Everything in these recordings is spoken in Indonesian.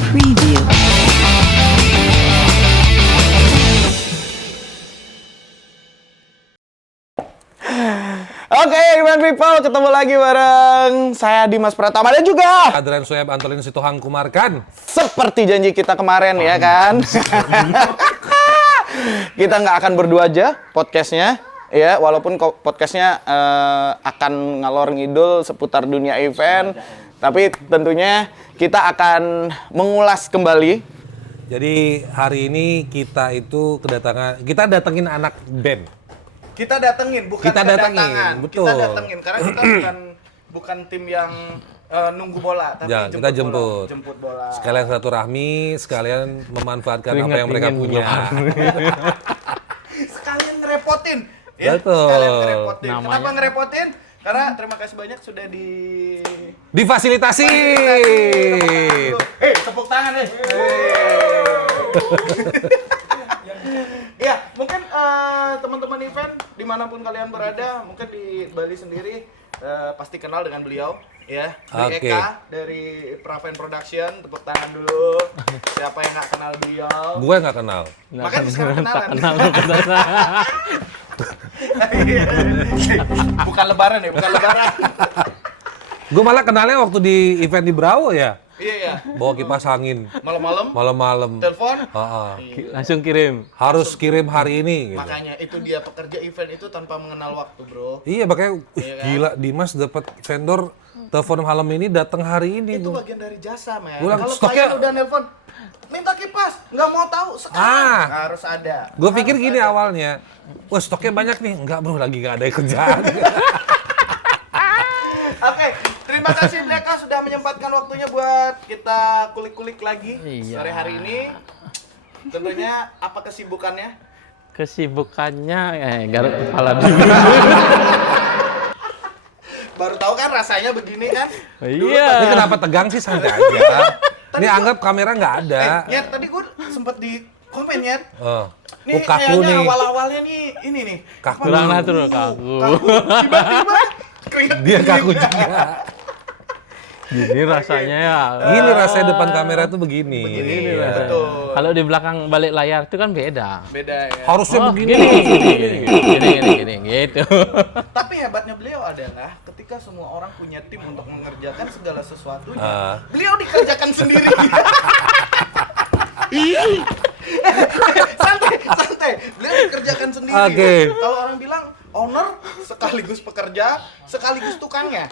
Preview. Oke, Iman People, ketemu lagi bareng saya Dimas Pratama dan juga Adrian Sueb Antolin Situhang Kumarkan. seperti janji kita kemarin ya kan. Kita nggak akan berdua aja podcastnya, ya walaupun podcastnya akan ngalor ngidul seputar dunia event, tapi tentunya kita akan mengulas kembali. Jadi hari ini kita datengin anak band. Kita datengin, bukan Kita datengin, kedatangan. betul. Kita datengin karena kita bukan tim yang nunggu bola, tapi Ya, kita jemput. Jemput bola. Sekalian silaturahmi, sekalian memanfaatkan apa yang mereka punya. Sekalian ngerepotin. Ya? Betul. Sekalian ngerepotin. Namanya. Kenapa ngerepotin? Karena terima kasih banyak sudah Difasilitasi. Hei, tepuk tangan deh. Ya, mungkin teman-teman event dimanapun kalian berada, mungkin di Bali sendiri pasti kenal dengan beliau, ya. Bli Oke. Eka dari Praven Production, tepuk tangan dulu. Siapa yang nggak kenal beliau? Gue nggak kenal. Makanya sekarang kenalan. Kenal. Bukan lebaran ya, bukan lebaran. Gue malah kenalnya waktu di event di Bravo ya. Iya ya. Bawa kipas angin. Malam-malam Malam-malam. telepon. Langsung kirim. Harus kirim hari ini. Gitu. Makanya itu dia pekerja event itu tanpa mengenal waktu, bro. Iya makanya Iya kan? gila Dimas dapat vendor telepon malam ini datang hari ini. Itu tuh. bagian dari jasa, men. Gua bilang, Kalau stoknya- klien udah nelpon, minta kipas, nggak mau tahu sekarang. Harus ada. Gue pikir Harus gini ada. awalnya, wah stoknya banyak nih. Enggak bro, lagi gak ada kerjaan. Oke, terima kasih mereka sudah menyempatkan waktunya buat kita kulik-kulik lagi Iya. sore hari ini. Tentunya apa kesibukannya? Kesibukannya garuk kepala dulu. Baru tahu kan rasanya begini kan? Ini Iya. kenapa tegang sih, santai aja. Ini anggap kamera nggak ada. Nyet, tadi gue sempet di komen, Nyet. Oh, Nih kaku kayaknya nih. awal-awalnya nih, ini nih. Kaku. Kurang natural, kaku. Tiba-tiba keringet Dia dingin. kaku juga. Gini rasanya ya. Gini rasanya depan kamera tuh begini. Begini, Iya. betul. Kalau di belakang balik layar itu kan beda. Beda ya. Harusnya Oh, begini. gini, gitu. Tapi hebatnya beliau adalah ketika semua orang punya tim untuk mengerjakan segala sesuatunya, Ah. beliau dikerjakan sendiri. santai. Beliau dikerjakan sendiri. Oke. Kalau orang bilang owner sekaligus pekerja, sekaligus tukangnya.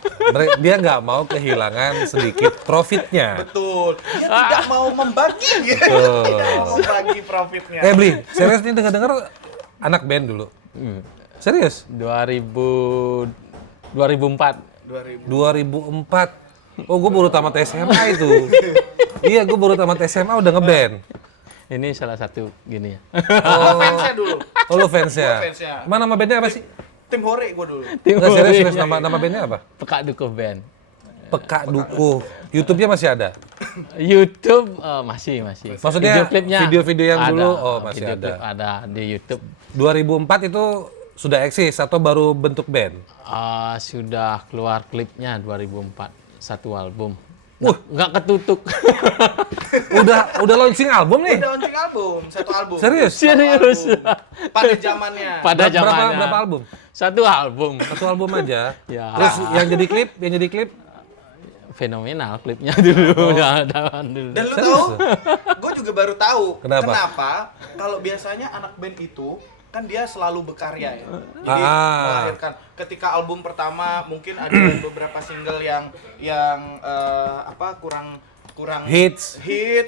Dia nggak mau kehilangan sedikit profitnya. Betul. Dia tidak mau membagi. Betul. Tidak mau membagi profitnya. Bli, serius nih dengar-dengar anak band dulu. Serius? 2004. 2000. 2004. Oh, gue baru tamat SMA itu. Iya, gue baru tamat SMA udah ngeband. Ini salah satu gini ya. Fansnya dulu. Oh, lu fansnya? Gua fansnya. Mana nama bandnya apa sih? Tim Hore gue dulu. Nggak serius, nama bandnya apa? Peka Dukuh Band. Peka Dukuh. YouTube-nya masih ada? YouTube masih. Maksudnya klipnya video-video yang ada. dulu? Oh, masih Video ada. klip ada di YouTube. 2004 itu sudah eksis atau baru bentuk band? Sudah keluar klipnya 2004, satu album. Wah. Nggak ketutup. Udah launching album nih? Udah launching album, satu album. Serius? Serius. Pada zamannya. Pada zamannya. Berapa album? Satu album. Satu album aja. Ya. Terus yang jadi klip? Fenomenal klipnya dulu. Dulu. Dan lu tahu, gue juga baru tahu Kenapa? kalau biasanya anak band itu kan dia selalu berkarya ya. Jadi Ah. melahirkan ketika album pertama mungkin ada beberapa single yang kurang Hits.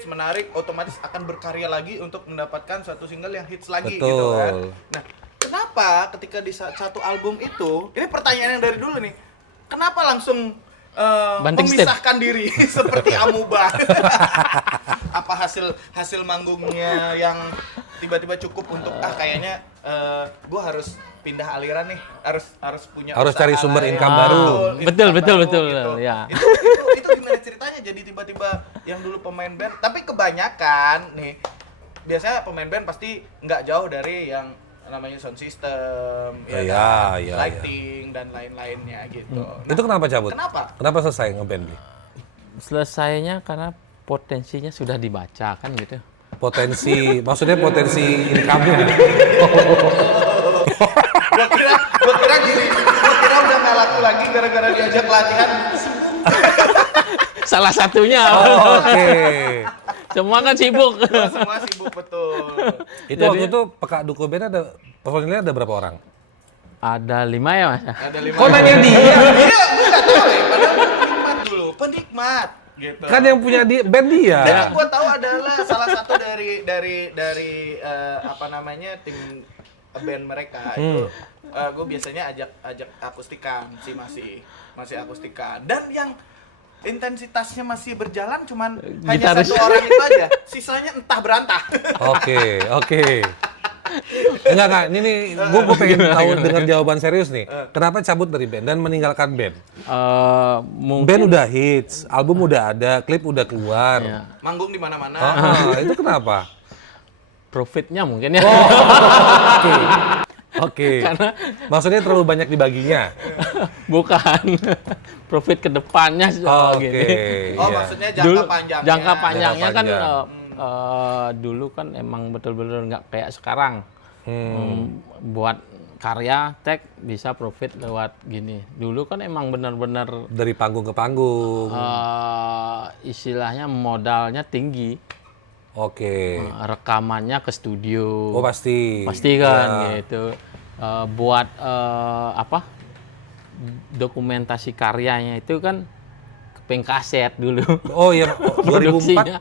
menarik, otomatis akan berkarya lagi untuk mendapatkan satu single yang hits lagi Betul. gitu kan. Nah, kenapa ketika di satu album itu, ini pertanyaan yang dari dulu nih. Kenapa langsung Banting step. memisahkan diri seperti amuba? Apa hasil manggungnya yang tiba-tiba cukup untuk kayaknya gue harus pindah aliran nih, harus punya Harus usaha cari sumber lain. income baru. Betul, income betul, baru betul, gitu. ya. Itu gimana ceritanya jadi tiba-tiba yang dulu pemain band, tapi kebanyakan nih biasanya pemain band pasti nggak jauh dari yang namanya sound system, Iya, kan? iya, lighting dan lain-lainnya gitu. Nah, Itu kenapa cabut? Kenapa? Kenapa selesai ngeband? Bli? Selesainya karena Potensinya sudah dibaca kan gitu. Maksudnya potensi income-nya. Gua kira gini, gua kira udah nggak laku lagi gara-gara diajak latihan. Salah satunya. Oh, oke. Semua kan sibuk. Semua sibuk betul. Itu waktu itu Peka Duko Band ada personilnya ada berapa orang? Ada 5 ya Mas? Ada 5. Kok nanya dia? Iya, gua nggak tahu ya. Padahal penikmat dulu, penikmat. Gitu. Kan yang punya band dia. Dan yang gua tahu adalah salah satu dari apa namanya tim band mereka itu gue biasanya ajak akustikan sih masih akustikan, dan yang intensitasnya masih berjalan cuman hanya Gitaris. satu orang itu aja, sisanya entah berantah. Oke. Enggak, ini gue pengen tahu dengar jawaban serius nih. Kenapa cabut dari band dan meninggalkan band? Mungkin Band udah hits, album udah ada, klip udah keluar. ya, Manggung di mana-mana. Itu kenapa? profitnya mungkin ya. Oke. Maksudnya terlalu banyak dibaginya. Bukan. Profit ke depannya Oke. gini. Oh, iya. maksudnya jangka panjangnya. Jangka panjangnya kan panjang. dulu kan emang betul-betul nggak kayak sekarang. Buat karya bisa profit lewat gini. Dulu kan emang benar-benar Dari panggung ke panggung. istilahnya modalnya tinggi. Oke. Rekamannya ke studio. Oh pasti. Pasti kan Ya. gitu. Buat dokumentasi karyanya itu kan keping kaset dulu. Oh iya, 2004. Produksinya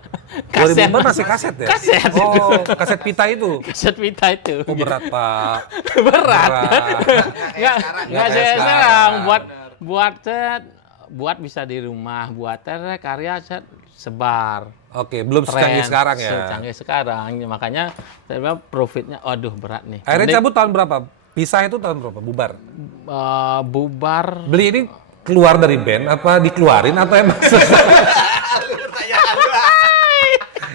kaset. 2004 masih kaset ya? Kaset. Oh, kaset pita itu. Kaset pita itu. Oh berat, Pak. Berat. Nggak sekarang. nggak Nggak saya kayak sekarang sekarang. buat bisa di rumah, buat karya sebar. Oke, belum secanggih sekarang ya. Secanggih sekarang, makanya saya bilang profitnya, aduh berat nih. Akhirnya Mending, cabut tahun berapa? Pisah itu tahun berapa? Bubar. bubar. Beli ini keluar dari band apa dikeluarin atau emang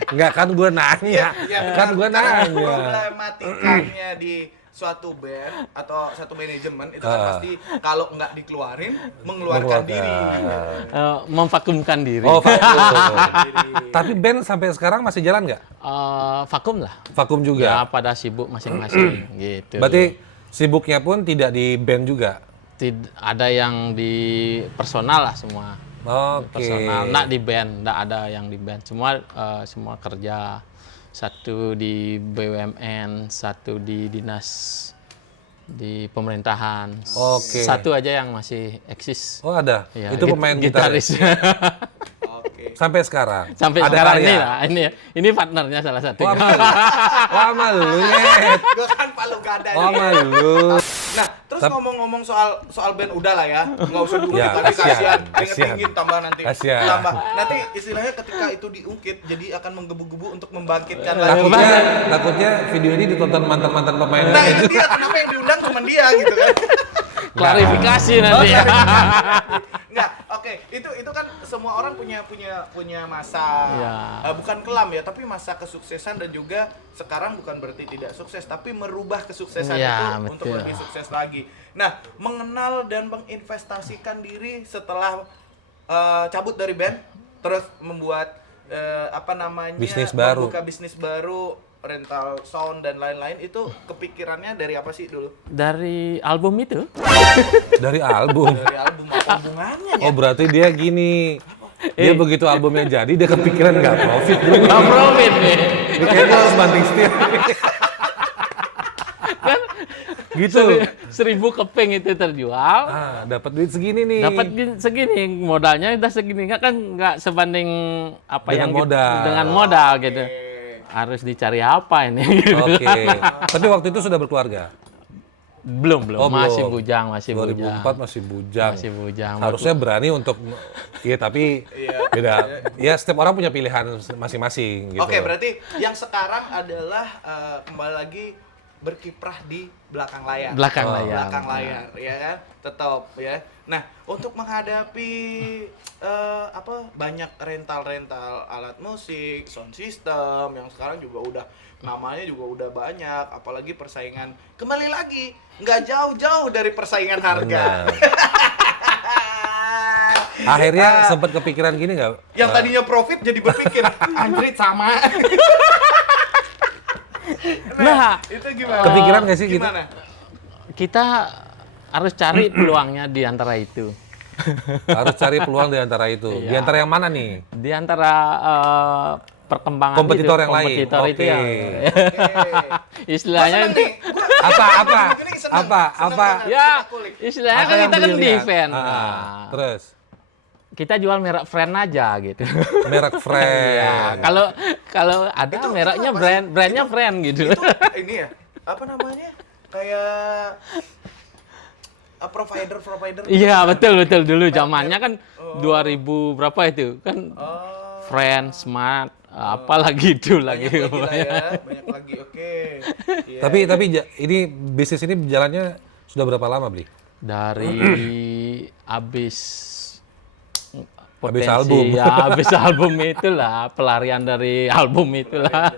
Enggak, kan gue nanya. Kan gue nanya. Problematikanya di suatu band atau satu manajemen itu kan pasti kalau nggak dikeluarin mengeluarkan diri. Memvakumkan diri. Oh, vakum. Tapi band sampai sekarang masih jalan nggak? Vakum lah. Vakum Ya juga. pada sibuk masing-masing gitu. Berarti sibuknya pun tidak di band juga. Ada yang di personal lah semua. Oke. Personal, nggak di band, nggak ada yang di band. Semua kerja. Satu di BUMN, satu di dinas di pemerintahan. Oke. Satu aja yang masih eksis. Oh ada. Ya, Itu pemain gitar. gitaris. Oke. Sampai sekarang. Sampai ada sekarang karya? ini lah. Ini partnernya salah satu. Wah, malu. Wah, malu, Net. Gue kan palu gada Wah, nih. malu. Nah, terus ngomong-ngomong soal band udah lah ya, nggak usah dulu Ya, tadi kasihan, kasihan, inget tambah nanti, Kasihan. tambah nanti istilahnya ketika itu diungkit jadi akan menggebu-gebu untuk membangkitkan lagi. Takutnya video ini ditonton mantan-mantan pemain. Nah itu dia kenapa yang diundang cuma dia gitu kan? Klarifikasi nanti ya. Nggak, oke, itu kan semua orang punya masa, Ya. bukan kelam ya, tapi masa kesuksesan, dan juga sekarang bukan berarti tidak sukses, tapi merubah kesuksesan Ya, itu untuk betul. lebih sukses lagi. Nah, mengenal dan menginvestasikan diri setelah cabut dari band, terus membuat Bisnis baru. membuka bisnis baru, rental sound dan lain-lain, itu kepikirannya dari apa sih dulu? Dari album itu. Dari album. Dari album, apa hubungannya ya? Oh berarti dia gini. Dia begitu albumnya jadi dia kepikiran nggak profit dulu. Nggak profit nih. Dia kayaknya harus banting setir. Kan Gitu. 1.000 keping itu terjual. Dapat duit segini nih. Dapat segini, modalnya udah segini, nggak sebanding apa Dengan yang modal. dengan modal gitu. Harus dicari apa ini? Gitu. Oke. Tapi waktu itu sudah berkeluarga. Belum, Oh, masih belum. bujang, masih 2004 masih bujang. Masih bujang. Harusnya berani untuk iya tapi beda. Ya setiap orang punya pilihan masing-masing gitu. Oke, berarti yang sekarang adalah kembali lagi berkiprah di belakang layar. Belakang layar. Belakang layar, ya kan? Tetap ya. Nah, untuk menghadapi banyak rental alat musik, sound system yang sekarang juga udah namanya juga udah banyak, apalagi persaingan kembali lagi nggak jauh-jauh dari persaingan harga. Benar. Akhirnya sempat kepikiran gini nggak? Yang tadinya profit jadi berpikir, anjrit sama. Nah, Itu gimana? Kepikiran nggak sih gitu? Gimana? kita harus cari peluangnya di antara itu. Harus cari peluang di antara itu. Di Iya. antara yang mana nih? Di antara perkembangan Kompetitor itu, yang lain. kompetitor itu Oke. yang Oke. istilahnya Seneng nih. Apa? ya istilahnya Apa kan yang kita kan brilian? defend. Ah, Nah, terus kita jual merek friend aja gitu. merek friend. Ya, kalau ada mereknya brandnya friend gitu. Itu ini ya, apa namanya? Kayak provider. Iya, betul dulu zamannya kan 2000 berapa itu? Kan Oh, friend, smart, apalagi itu lagi. banyak lagi lah ya, banyak lagi. Oke. Iya. Tapi ini bisnis ini jalannya sudah berapa lama, Bli? Dari abis Habis album. ya habis album itulah, pelarian dari album itulah.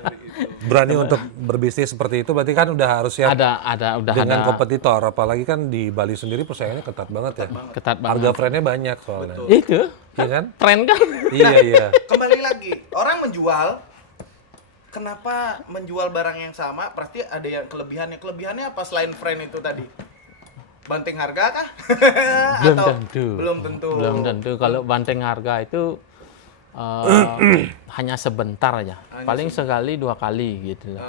Berani untuk berbisnis seperti itu berarti kan udah harus siap Udah dengan ada kompetitor, apalagi kan di Bali sendiri persaingannya ketat banget ya. ketat Harga banget. friendnya banyak soalnya. Itu Iya kan? friend kan? Iya. Kembali lagi, orang menjual, kenapa menjual barang yang sama? Pasti ada yang kelebihannya. Kelebihannya apa selain friend itu tadi? Banting harga kah? Belum Atau tentu. Belum tentu. Kalau banting harga itu hanya sebentar aja. Paling sekali 2 kali gitu lah.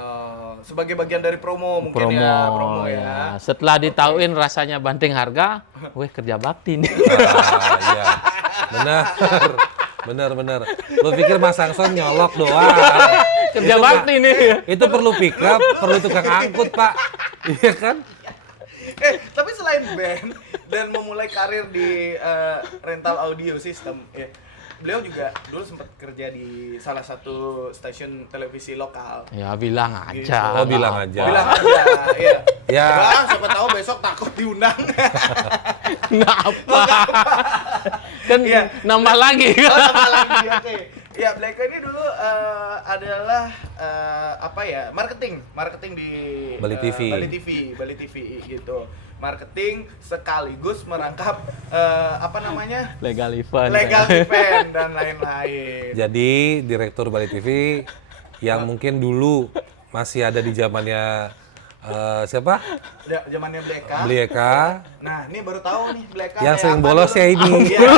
Sebagai bagian dari promo mungkin ya, promo ya. ya. Setelah ditauin rasanya banting harga, weh kerja bakti nih. Iya. Benar. Lu pikir Mas Sangson nyolok doang. Kerja Itu bakti nih. Itu perlu pick up, perlu tukang angkut, Pak. Iya kan? Tapi selain band dan memulai karir di rental audio system, ya, beliau juga dulu sempat kerja di salah satu stasiun televisi lokal. Ya bilang Gitu. aja. Oh, bilang aja. Bilang aja, iya. Ya. Bang, siapa tahu besok takut diundang. Nggak apa. Kan Iya. nambah lagi. Oh, sama lagi, oke. Ya, Black ini dulu adalah apa ya, marketing di Bali TV. Bali TV gitu. Marketing sekaligus merangkap apa namanya, Legal event. legal event dan lain-lain. Jadi direktur Bali TV yang mungkin dulu masih ada di zamannya siapa? Zamannya Bleka. Blieka. Nah, ini baru tahu nih Bleka. Yang kayak sering apa bolos dulu. ya ini. Iya.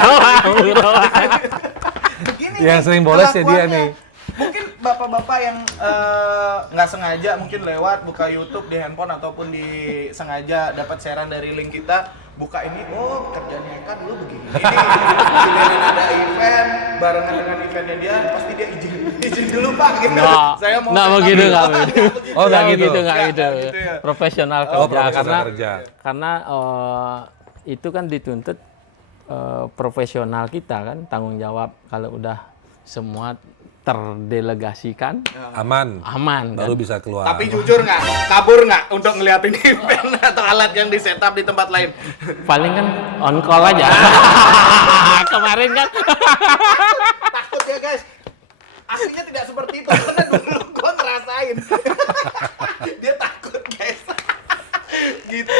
Begini Yang nih, sering bolos ya dia kelakuannya. nih. Mungkin bapak-bapak yang nggak sengaja mungkin lewat buka YouTube di handphone ataupun di sengaja dapat sharean dari link kita, buka ini, oh kerjanya kan dulu begini. Giliran ada event barengan dengan eventnya dia, pasti dia izin dulu Pak. Gitu. Nggak begitu, nggak begitu. Oh, nggak gitu. Nggak Nggak gitu. gitu ya. Profesional kerja. Oh, profesional kerja. Karena itu kan dituntut profesional kita kan, tanggung jawab kalau udah semua terdelegasikan Aman. aman kan? Baru bisa keluar. Tapi jujur nggak, kabur nggak untuk ngeliatin event atau alat yang di setup di tempat lain? Paling kan on call aja. Kemarin kan Takut ya guys. Aslinya tidak seperti itu karena dulu gua ngerasain. Dia takut guys. Gitu.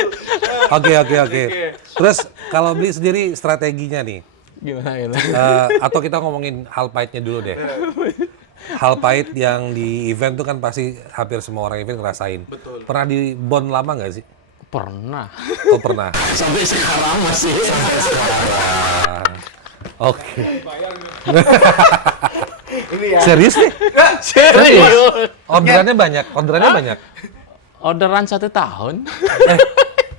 Oke. Terus kalau beli sendiri strateginya nih, gimana gitu. atau kita ngomongin hal pahitnya dulu deh. Hal pahit yang di event tuh kan pasti hampir semua orang event ngerasain. Betul. Pernah di bond lama nggak sih? Pernah. Oh pernah. Sampai sekarang masih. Oke. Ini ya. Serius nih? Serius. Orderannya banyak. Orderan 1 tahun.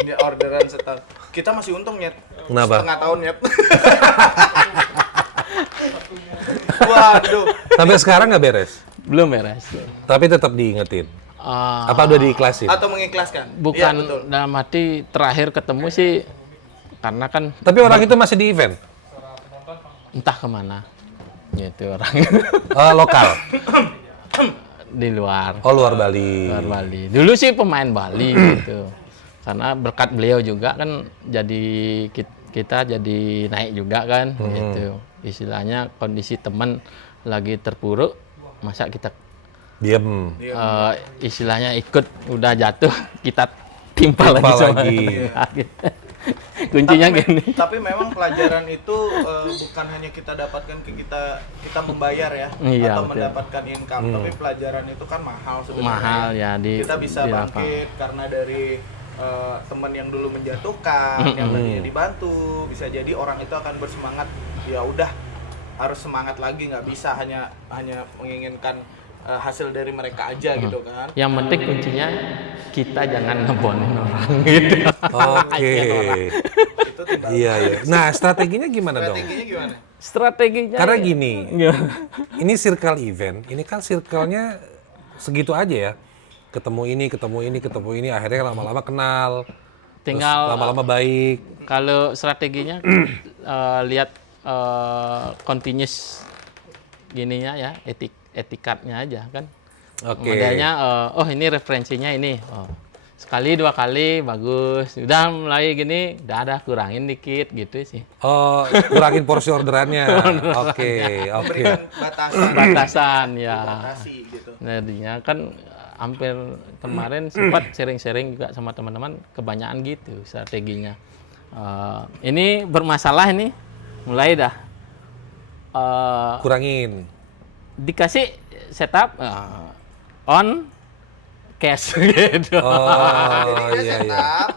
Ini orderan setahun. Kita masih untung nyet. Kenapa? Setengah tahun nyet. Waduh. Sampai sekarang nggak beres. Belum beres. Tapi tetap diingetin. Apa udah diiklasin? Atau mengikhlaskan? Iya, Bukan betul. dalam hati terakhir ketemu sih karena kan Tapi orang itu masih di event. entah kemana gitu orang Lokal. di luar Oh luar Bali. luar Bali. Dulu sih pemain Bali gitu. Karena berkat beliau juga kan jadi kita jadi naik juga kan gitu. Istilahnya kondisi teman lagi terpuruk, masa kita Diem. istilahnya ikut udah jatuh kita timpal lagi sama lagi. dia, gitu. Kuncinya gini. Tapi memang pelajaran itu bukan hanya kita dapatkan kita membayar ya, Iya, atau betul. mendapatkan income, tapi pelajaran itu kan mahal sebenarnya. Mahal ya Kita bisa di bangkit karena dari teman yang dulu menjatuhkan, yang tadinya dibantu, bisa jadi orang itu akan bersemangat. Ya udah, harus semangat lagi, nggak bisa hanya menginginkan hasil dari mereka aja gitu kan. Yang penting kuncinya kita jangan ngebonin orang gitu. Oke. Itu tinggal Iya, iya. Nah, strateginya gimana dong? strateginya gimana? Strateginya Karena gini, Gimana? ini circle event, ini kan circle-nya segitu aja ya. Ketemu ini, akhirnya lama-lama kenal. Tinggal terus lama-lama baik. kalau strateginya lihat continuous gininya ya, etikatnya aja kan. Oke. Modelnya oh ini referensinya ini. Oh, sekali dua kali bagus. Udah mulai gini, udah kurangin dikit gitu sih. Oh, kurangin porsi orderannya. Oke, oke. Memberikan batasan, Batasan ya. batasi gitu. Jadinya kan hampir kemarin sempat sharing-sharing juga sama teman-teman, kebanyakan gitu strateginya. Ini bermasalah ini, mulai dah Kurangin. dikasih setup on cash gitu. Oh, Jadi dia iya, iya. setup,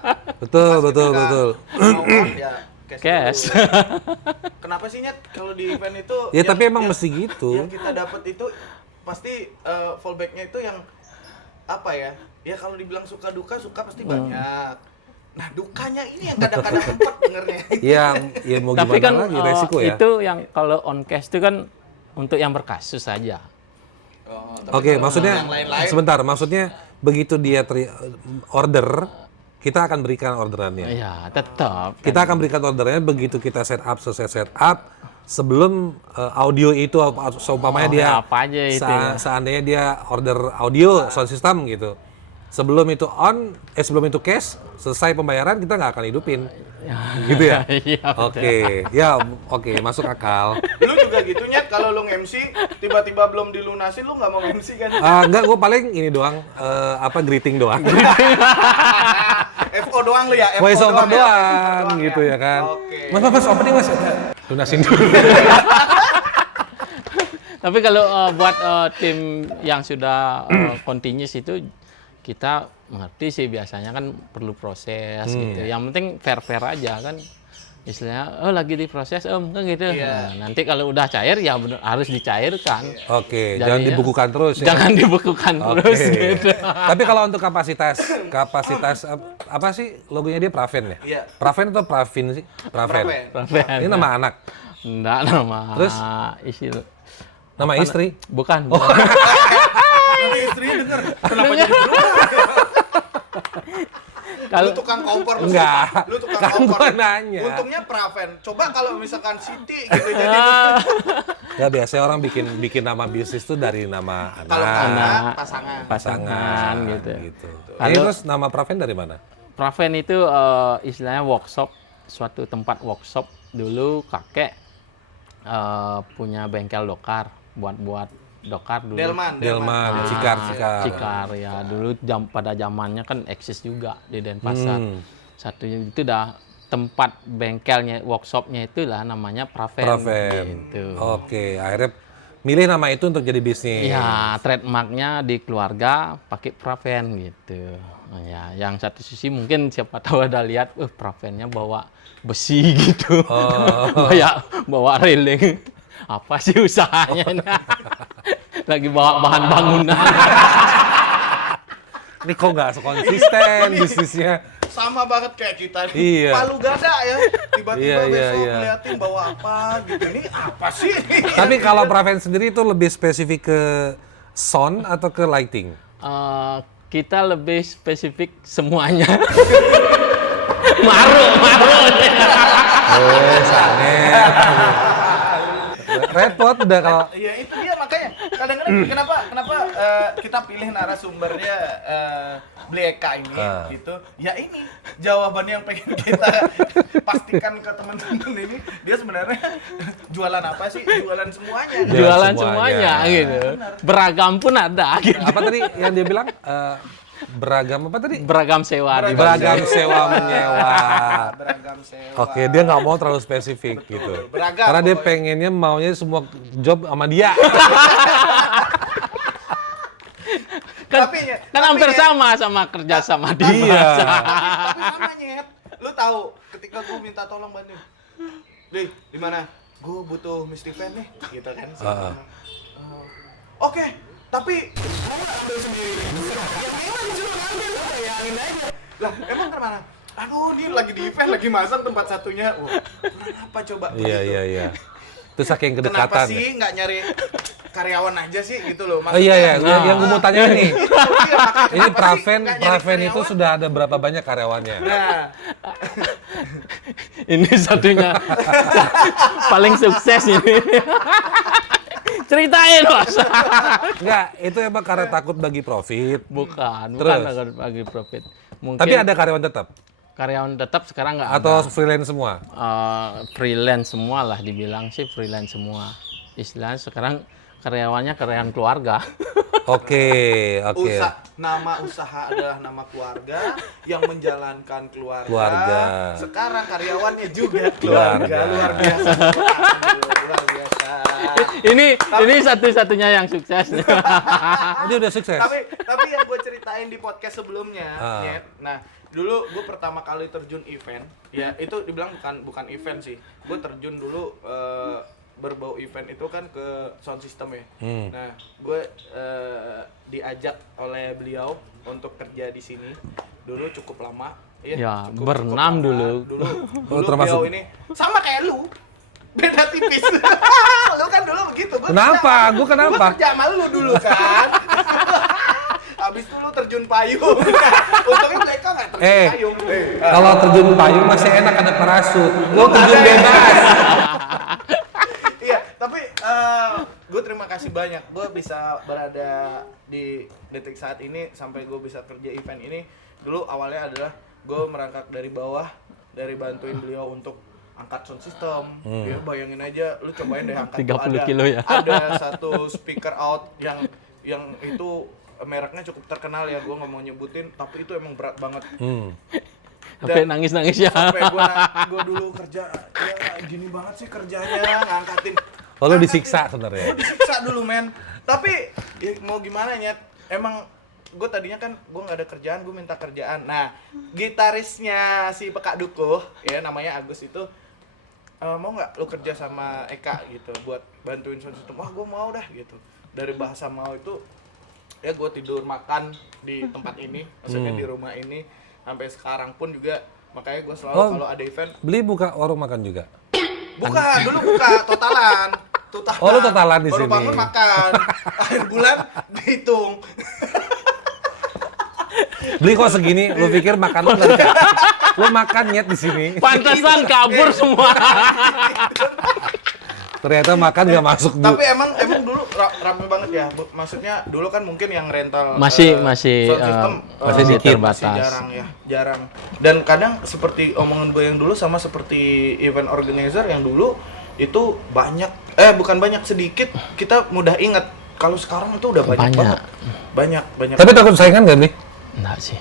Betul, pas betul, kita betul. mau on, ya Cash. dulu. Kenapa sih Nyet kalau di event itu Ya, tapi emang mesti gitu. Yang kita dapat itu pasti fallback-nya itu yang apa ya? Ya kalau dibilang suka pasti banyak. Nah, dukanya ini yang kadang-kadang empat dengernya. Ya mau Tapi gimana kan lagi, resiko ya. itu yang kalau on cash itu kan untuk yang berkasus saja. Oh, tapi Oke, kalau maksudnya yang lain-lain, sebentar, maksudnya begitu dia order, kita akan berikan orderannya. Ya, tetap. Kita akan berikan orderannya begitu kita selesai set up sebelum audio itu seumpamanya dia apa aja itu ya. seandainya dia order audio sound system gitu. Sebelum itu sebelum itu cash, selesai pembayaran kita nggak akan hidupin. Gitu ya? Iya, Oke, masuk akal. lu juga gitu Nyet, kalau lu MC tiba-tiba belum dilunasin lu nggak mau MC kan? Enggak, gue paling ini doang, greeting doang. FO doang lu ya? Voice over ya? doang, FO gitu ya kan. Oke. Mas, opening mas. Lunasin dulu. Tapi kalau buat tim yang sudah continuous itu kita mengerti sih, biasanya kan perlu proses gitu. Yang penting fair aja kan. Istilahnya, oh lagi diproses kan gitu. Iya. Nah, nanti kalau udah cair ya bener, harus dicairkan. Oke, Jadinya- jangan dibukukan terus ya. Jangan dibekukan terus Oke. gitu. Tapi kalau untuk kapasitas apa sih logonya dia Praven ya? Iya. Praven atau Pravin sih? Praven. Praven. Ini nama anak, Enggak, nama Terus? isi nama istri. bukan. Nanti istrinya denger, kenapa jadi Kalau lu tukang kompor lu Enggak. sumpah. Lu tukang Kan kompor. gua nanya. Untungnya Praven. Coba kalau misalkan Siti gitu jadi Ya biasanya orang bikin nama bisnis tuh dari nama kalau anak, anak pasangan. pasangan gitu. Ini Kalau- terus nama Praven dari mana? Praven itu istilahnya workshop, suatu tempat workshop. Dulu kakek punya bengkel dokar, buat dokar dulu. Delman. Delman, Cikar. Cikar ya, dulu pada zamannya kan eksis juga di Denpasar. Satunya itu dah tempat bengkelnya, workshopnya itulah namanya Praven. Praven. Gitu. Oke, akhirnya milih nama itu untuk jadi bisnis. Ya, trademarknya di keluarga pakai Praven gitu. Nah, ya, yang satu sisi mungkin siapa tahu ada lihat, Pravennya bawa besi gitu, bawa railing. Apa sih usahanya ini? Lagi bawa bahan bangunan. Ini kok nggak konsisten bisnisnya? Sama banget kayak kita nih. Iya. Palu gada ya. Tiba-tiba Iya, besok iya. ngeliatin bawa apa gitu. Ini apa sih? Tapi kalau Praven sendiri itu lebih spesifik ke sound atau ke lighting? Kita lebih spesifik semuanya. Maru. Sanet. Repot udah kalau Iya itu dia makanya kadang-kadang kenapa kita pilih narasumbernya Bleka ini gitu. Ya ini jawaban yang pengen kita pastikan ke teman-teman ini, dia sebenarnya jualan apa sih? Jualan semuanya. Jualan semuanya. semuanya gitu. Beragam pun ada gitu. apa tadi yang dia bilang beragam apa tadi? Beragam sewa. Beragam sewa menyewa. Beragam sewa. Oke, dia nggak mau terlalu spesifik gitu. Beragam Karena dia pokoknya. pengennya maunya semua job sama dia. Kan hampir sama kerja sama dia. Iya. Tapi sama Nyet. Lu tahu ketika gue minta tolong bantuin. Dih, di mana? Gue butuh Misty Fan nih, gitu kan. Oke, tapi saya ambil sendiri. Ya memang disuruh ngambil, bayangin aja. Lah, emang kemana? Aduh, ini lagi di event, lagi masang tempat satunya. Wah, kenapa coba begitu? Iya. Itu saking Kenapa kedekatan. sih nggak nyari karyawan aja sih gitu loh? Oh iya, yang gue mau tanya nih. Ini Kenapa sih Praven, nggak nyari Praven itu karyawan? sudah ada berapa banyak karyawannya? Nah, Ini satunya paling sukses ini. Ceritain, Bos. Enggak, itu emang karena takut bagi profit. Bukan Terus? bagi profit. Mungkin Tapi ada karyawan tetap? karyawan tetap sekarang nggak ada. Atau freelance semua? Freelance semua lah, dibilang sih freelance semua. Istilahnya sekarang karyawannya karyawan keluarga. Oke. nama usaha adalah nama keluarga yang menjalankan keluarga. Keluarga. Sekarang karyawannya juga keluarga. Luar biasa. Luar biasa. ini satu-satunya yang sukses. Ini udah sukses? Tapi yang gue ceritain di podcast sebelumnya, Ah. Nyet. Nah, dulu gue pertama kali terjun event, ya itu dibilang bukan event sih. Gue terjun dulu berbau event itu kan ke sound system ya. Nah, gue diajak oleh beliau untuk kerja di sini. Dulu cukup lama. Ya, cukup berenam lama. dulu. Dulu termasuk- beliau ini sama kayak lu. Beda tipis. Lu kan dulu begitu. Kenapa? Gua kenapa? Gua kerja sama lu dulu kan. Habis itu lu terjun payung. Untungnya mereka nggak terjun payung. Kalau terjun payung masih enak ada parasut. Lo terjun bebas. Iya, tapi gue terima kasih banyak. Gue bisa berada di detik saat ini sampai gue bisa kerja event ini. Dulu awalnya adalah gue merangkak dari bawah, dari bantuin beliau untuk angkat sound system. Ya bayangin aja, lu cobain deh angkat 30 tuh, kilo ya. Ada satu speaker out yang itu mereknya cukup terkenal ya, gue nggak mau nyebutin, tapi itu emang berat banget. Sampai nangis-nangis ya. Sampai gue dulu kerja, ya gini banget sih kerjanya, ngangkatin. Lo disiksa sebenarnya. Disiksa dulu men. Tapi ya mau gimana Nyet, emang gue tadinya kan gue nggak ada kerjaan, gue minta kerjaan. Nah, gitarisnya si Pekak Dukuh, ya namanya Agus itu, mau nggak lu kerja sama Eka gitu buat bantuin sound system? Wah gue mau dah gitu. Dari bahasa mau itu ya gue tidur makan di tempat ini, maksudnya di rumah ini sampai sekarang pun juga. Makanya gue selalu kalau ada event Beli buka warung makan juga? buka, dulu buka totalan. Oh, lu totalan di Baru sini. bangun makan. Akhir bulan dihitung. Beli kok segini, lu pikir makan lu nggak dikasih? Lu makan Nyet di sini. Pantesan kabur semua. Ternyata makan nggak masuk Tapi emang dulu rame banget ya. Maksudnya dulu kan mungkin yang rental Masih sound system, masih terbatas. masih jarang ya, jarang. Dan kadang seperti omongan gue yang dulu sama seperti event organizer yang dulu itu banyak, bukan banyak, sedikit kita mudah ingat. Kalau sekarang itu udah banyak banget. Banyak. Tapi takut saingan nggak nih? Enggak sih.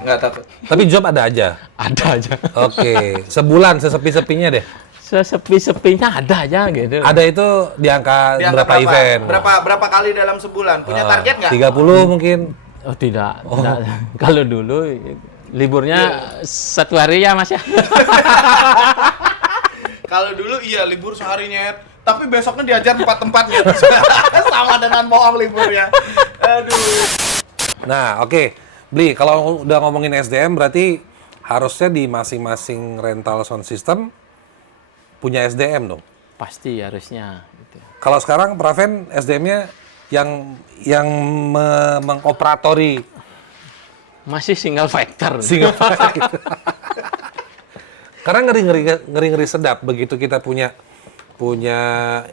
Nggak takut. Tapi job ada aja. Ada aja. Oke, sebulan sesepi-sepinya deh. Sesepi-sepinya ada aja gitu. Ada itu di angka Di angka berapa event? Berapa kali dalam sebulan? Punya target nggak? 30 mungkin. Oh tidak. Kalau dulu liburnya satu hari ya Mas ya. Kalau dulu iya libur sehari Nyet, tapi besoknya diajar 4 tempat Nyet. Sama dengan bohong liburnya. Aduh. Nah, oke. Beli, kalau udah ngomongin SDM berarti harusnya di masing-masing rental sound system punya SDM dong. Pasti harusnya gitu. Kalau sekarang Praven SDM-nya yang mengoperatori Masih single factor. single Karena ngeri sedap begitu kita punya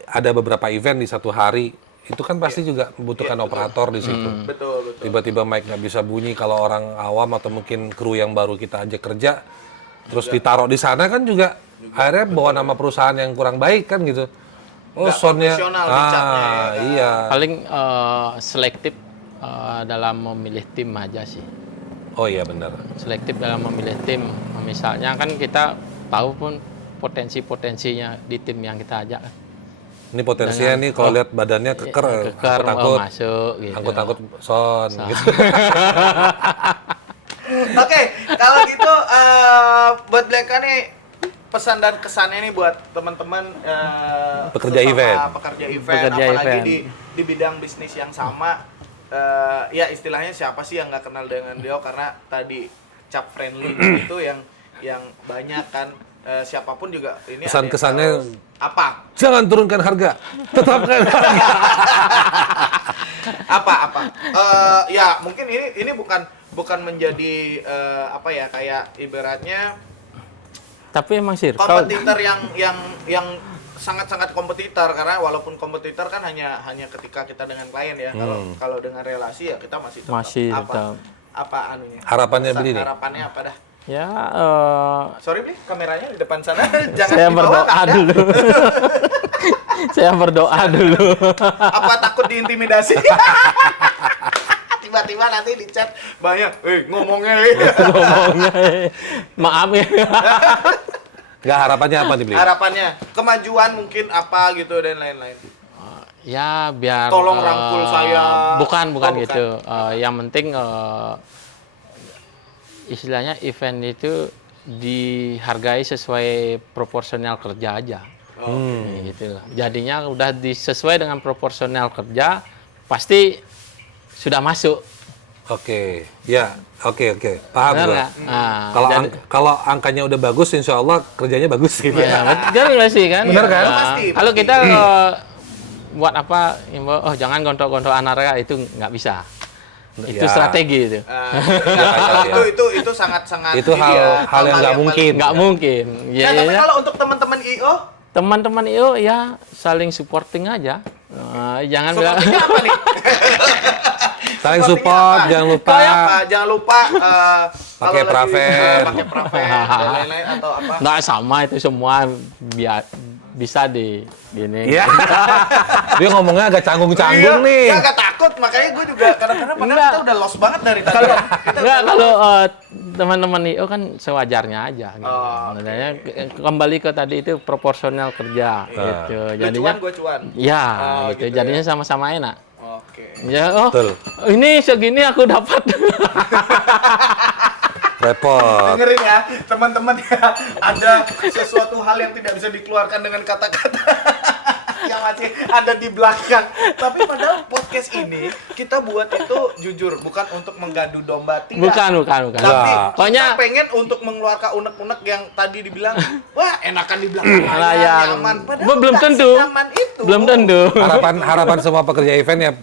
ada beberapa event di satu hari, itu kan pasti juga membutuhkan operator di situ. Betul. Tiba-tiba mic nggak bisa bunyi kalau orang awam atau mungkin kru yang baru kita ajak kerja, terus ditaruh di sana kan juga akhirnya bawa nama perusahaan yang kurang baik kan gitu. Oh, Nggak soundnya, profesional dicapnya, ya kan? iya. Paling selektif dalam memilih tim aja sih. Oh iya benar. Selektif dalam memilih tim. Misalnya kan kita tahu pun potensi-potensinya di tim yang kita ajak kan. Ini potensinya nih kalau lihat badannya keker, angkut-angkut, masuk gitu. angkut-angkut son gitu. Oke, kalau gitu buat Bleka nih pesan dan kesannya nih buat teman-teman Pekerja sesama event. pekerja event, Pekerja apalagi event. di bidang bisnis yang sama. Ya istilahnya siapa sih yang nggak kenal dengan dia, karena tadi cap friendly itu yang banyak kan, siapapun juga ini Pesan ada yang kesannya tahu. Apa jangan turunkan harga, tetapkan harga. apa ya mungkin ini bukan menjadi apa ya, kayak ibaratnya Tapi emang sih kompetitor yang sangat-sangat kompetitor, karena walaupun kompetitor kan hanya ketika kita dengan klien ya. Kalau dengan relasi ya kita masih tetap. apa anunya. Harapannya Bli nih? Harapannya apa dah? Ya Sorry Bli, kameranya di depan sana. Jangan saya di bawah, berdoa ada. dulu. Saya berdoa dulu. Apa takut diintimidasi? Tiba-tiba nanti di chat banyak, ngomongnya. Ngomongnya. Maaf ya. Nggak, harapannya apa nih Bli? Harapannya kemajuan mungkin apa gitu dan lain-lain. Ya biar Tolong rangkul saya. Bukan Oh, gitu. Yang penting istilahnya event itu dihargai sesuai proporsional kerja aja. Gitu lah. Jadinya udah sesuai dengan proporsional kerja, pasti sudah masuk. Oke, ya, oke, paham Benar gua. nggak? Nah, Kalau angkanya udah bagus, insya Allah kerjanya bagus gitu. ya, betul nggak sih kan? Benar kan? Nah, Pasti. Kalau kita buat apa? Oh jangan gontok-gontok anarka, itu nggak bisa. Itu Ya. strategi itu. Itu sangat-sangat Itu ini ya, hal yang nggak mungkin. Nggak mungkin. Nah, tapi kalau untuk teman-teman IO, Teman-teman IO ya saling supporting aja. Jangan bilang supportingnya apa nih? Saling Supportingnya support, apa? jangan lupa. Kayak apa? Jangan lupa kalau Pakai lagi, praver. pakai praver dan lain-lain atau apa? nggak sama itu semua bisa di gini. Iya. Dia ngomongnya agak canggung-canggung nih. Iya, agak takut, makanya gue juga kadang-kadang padahal Enggak. kita udah lost banget dari tadi. Enggak, kalau teman-teman IO kan sewajarnya aja. Gitu. Oh, Sebenarnya kembali ke tadi itu proporsional kerja. Gitu. Jadinya, gue cuan. ya, Oh, gitu. gitu Jadinya sama-sama enak. Oke. Ya, Betul. ini segini aku dapat. Repot. Dengerin ya, teman-teman ya, ada sesuatu hal yang tidak bisa dikeluarkan dengan kata-kata yang masih ada di belakang. Tapi padahal podcast ini kita buat itu jujur, bukan untuk menggaduh domba, tidak. Bukan. Tapi Enggak. Pokoknya kita pengen untuk mengeluarkan unek-unek yang tadi dibilang, wah enakan di belakang Lah, aja, yang nyaman. Padahal belum nggak tentu. senyaman itu. belum tentu. Harapan semua pekerja event ya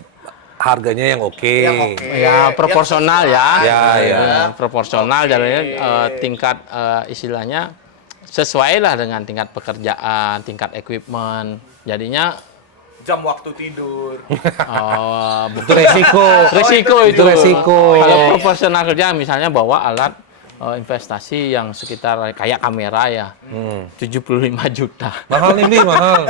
harganya yang oke. Yang oke. Ya proporsional ya. Ya. Proporsional jadinya tingkat istilahnya sesuai lah dengan tingkat pekerjaan, tingkat equipment. Jadinya Jam waktu tidur. Itu resiko. resiko itu. resiko. Kalau proporsional kerja misalnya bawa alat investasi yang sekitar kayak kamera ya. 75 juta. Mahal nih, Bli, mahal.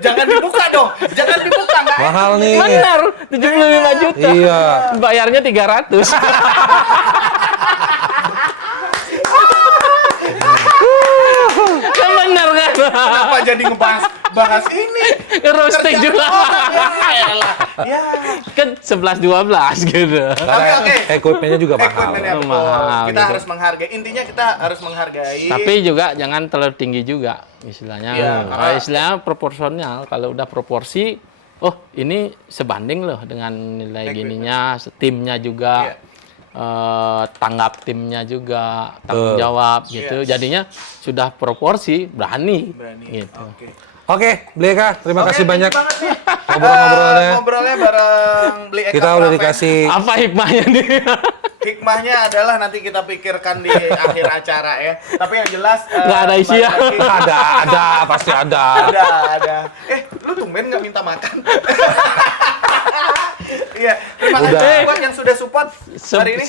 Jangan dibuka dong. Jangan dibuka, nggak enak. Mahal nih. Benar, 75 juta. Iya. Bayarnya 300. Kan benar kan? Kenapa jadi bahas ini? Roasting Kerjaan juga. orang, ya elah. Ya. Kan 11-12 gitu. Karena Oke. equipment-nya juga mahal. Equipment-nya betul. Mahal, Kita gitu. harus menghargai. Intinya kita harus menghargai. Tapi juga jangan terlalu tinggi juga istilahnya. Iya, karena- Istilahnya proporsional. Kalau udah proporsi, oh ini sebanding loh dengan nilai gininya, timnya juga. Iya. Tanggap timnya juga, tanggung jawab gitu. Yes. Jadinya sudah proporsi, berani. Gitu. Oke. Oke, Bleka, terima kasih Oke, banyak thank you banget nih. ngobrol-ngobrolnya. Ngobrolnya bareng Bli Eka Kita udah Praven. dikasih Apa hikmahnya nih? Hikmahnya adalah nanti kita pikirkan di akhir acara ya. Tapi yang jelas Nggak ada kembali isinya. lagi. ada, pasti ada. Ada. Lu tumben nggak minta makan? Iya, terima Udah. kasih buat yang sudah support hari ini.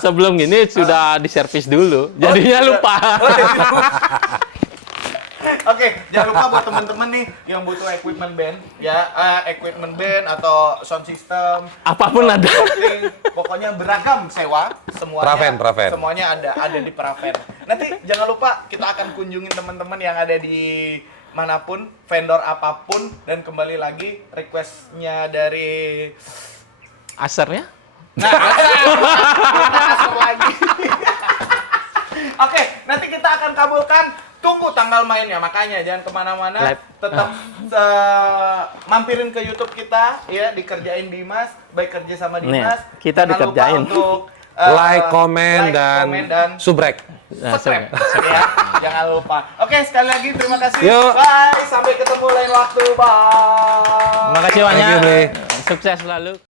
Sebelum gini sudah diservis dulu. Jadinya lupa. Oke, jangan lupa buat teman-teman nih yang butuh equipment band, ya, equipment band atau sound system, Apapun ada. shooting, pokoknya beragam sewa, semuanya, Praven. semuanya ada di Praven. Nanti jangan lupa kita akan kunjungin teman-teman yang ada di manapun, vendor apapun, dan kembali lagi requestnya dari Asernya? Nah, kita asal lagi. Oke, nanti kita akan kabulkan. Tunggu tanggal mainnya, makanya jangan kemana-mana. Live. Tetap mampirin ke YouTube kita, ya, dikerjain Dimas, baik kerja sama Nih, Dimas. kita Jangan lupa dikerjain. untuk Like, komen, dan subrek. subscribe. Ya, jangan lupa. Oke, sekali lagi terima kasih. Yuk. Bye, sampai ketemu lain waktu. Bye. Terima kasih Thank you, banyak. Bli. Sukses selalu.